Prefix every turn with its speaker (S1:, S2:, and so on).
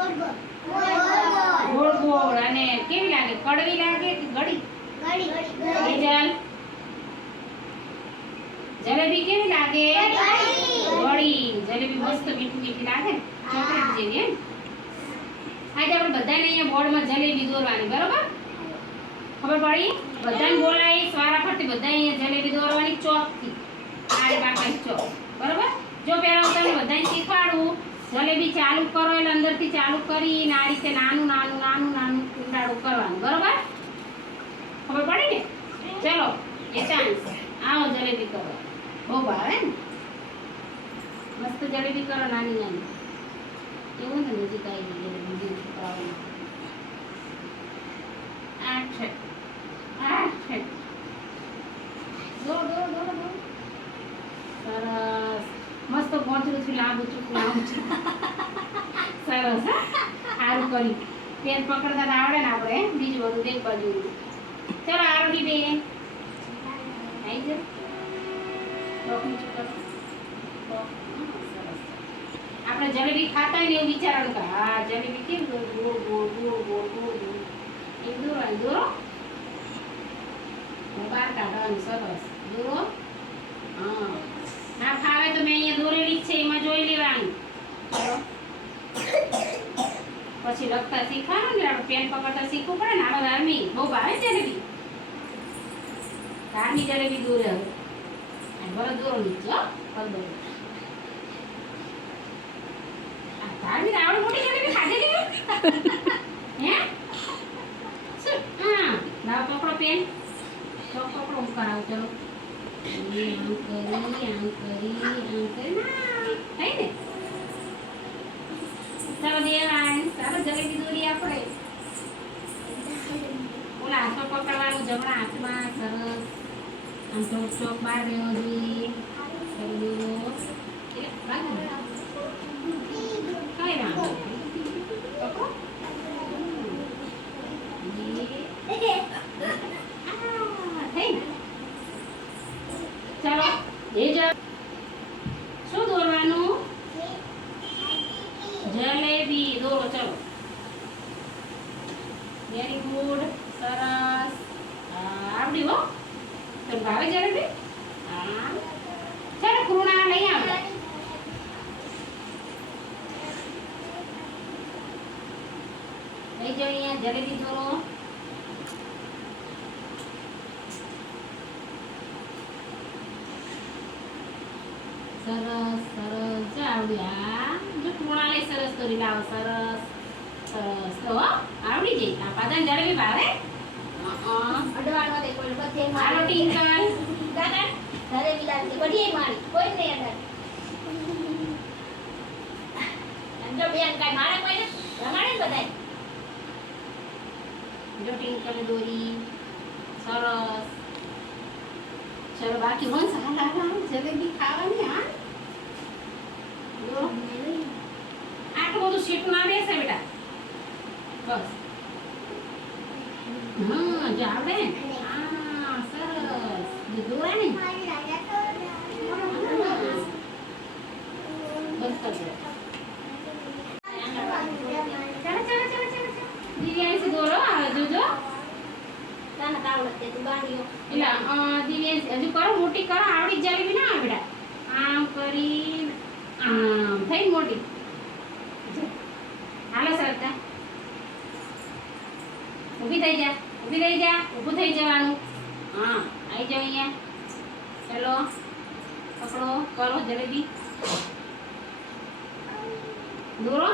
S1: ગોળ ગોળ અને કેવી લાગે? કડવી લાગે કે ગળી? એજલ જલેબી કેવી લાગે? ગળી. જલેબી મસ્ત મીઠી મીઠી લાગે ને? ચોકલેટ જેવી એમ? આજે આપણે બધાને અહીંયા બોર્ડમાં જલેબી દોરવાની બરોબર? ખબર પડી? બધાને બોલાય સવારા ફરતી બધા અહીંયા જલેબી દોરવાની ચોકથી. આડે બાપાની ચોક. બરોબર? જો પહેલા હું તમને બધાને શીખવાડું જલેબી ચાલુ કરો એટલે અંદરથી ચાલુ કરીને આ રીતે નાનું નાનું નાનું નાનું કુંડાળું કરવાનું. બરોબર? ખબર પડી ને? ચલો, એ ચાન્સ આવો જલેબી કરો. બહુ ભાવે ને? મસ્ત જલેબી કરો નાની નાની. એવું ને નજીક આવી બીજી છોકરાઓને આ છે આ છે દો દો દો દો સરસ મસ્ત પહોંચરું છું લાંબુ ચૂક લાંબુ ચૂક. સરસ સારું કર્યું. પેન પકડતા આવડે ને આપણે બીજું બધું એક બાજુ ચલો આરોગી બે આવી જાઓ. ટોપનું ચૂકર. ટોપ. હા, સરસ. આપણે જલેબી ખાતા ને એવું વિચારણ કે હા જલેબી કેમ ગોળ ગોળ ગોળ ગોળ ગોળ ગોળ ગોળ. દોરવાનું દોરો ને બહાર કાઢવાનું સરસ. દોરો હા. ના ફાવે તો મેં અહીંયા દોરેલી છે, એમાં જોઈ લેવાનું. પછી લખતા શીખવાનું ને, આપણે પેન પકડતા શીખવું પડે ને આમાં ધાર્મી બહુ ભાવે જલેબી. ધાર્મી જલેબી દોરે હવે. બરાબર દોરો નીચે આ ધાર્મી આવડી મોટી જલેબી ખાધેલી હે? હા લાવ પકડો પેન પકડો, હું કરાવું, ચલો. આમ કરી આમ કરી આમ કરી થઈ ને ચાલો દેવાય ચાલો આપણે ઓલા હાથમાં પકડવાનું જમણા હાથમાં સરસ આમ ચોક ચોક બહાર રહેવો જોઈએ કરી દેવો એ ભાગી ગયો. કઈ ના પકડો એ. આ, થઈ ને ભાવે જલેબી? હા. ચાલો કૃણા લઈ આવો. લઈ જાઓ અહીંયા જલેબી દોરો સરસ સરસ. જો આવડી આ જો કૃણાલે સરસ કરી લાવો સરસ સરસ. તો આવડી જઈ આ પાદાન જલેબી ભાવે? અહં. હાલો ટિંકલ જો ટિંકલ દોરી સરસ ચલો બાકી વંશ હાલ હાલ જલેબી ખાવાની, હા? આટલું બધું ના બેસે બેટા. બસ. હા, જો હા, સરસ. દોરા ને. બસ કરી ચાલો ચાલો ચાલો ચાલો દિવ્યાંશી દોરો આવે બાંધ્યો એટલે દિવ્યાંશ હજુ કરો, મોટી કરો, આવડી જલેબી ના આવે આમ કરી આમ થઈ મોટી. હાલો સરતા. ઊભી થઈ જા, ઊભી થઈ જા, ઊભું થઈ જવાનું. હા આવી જાઓ અહીંયા. ચલો, પકડો, કરો જલેબી. દોરો.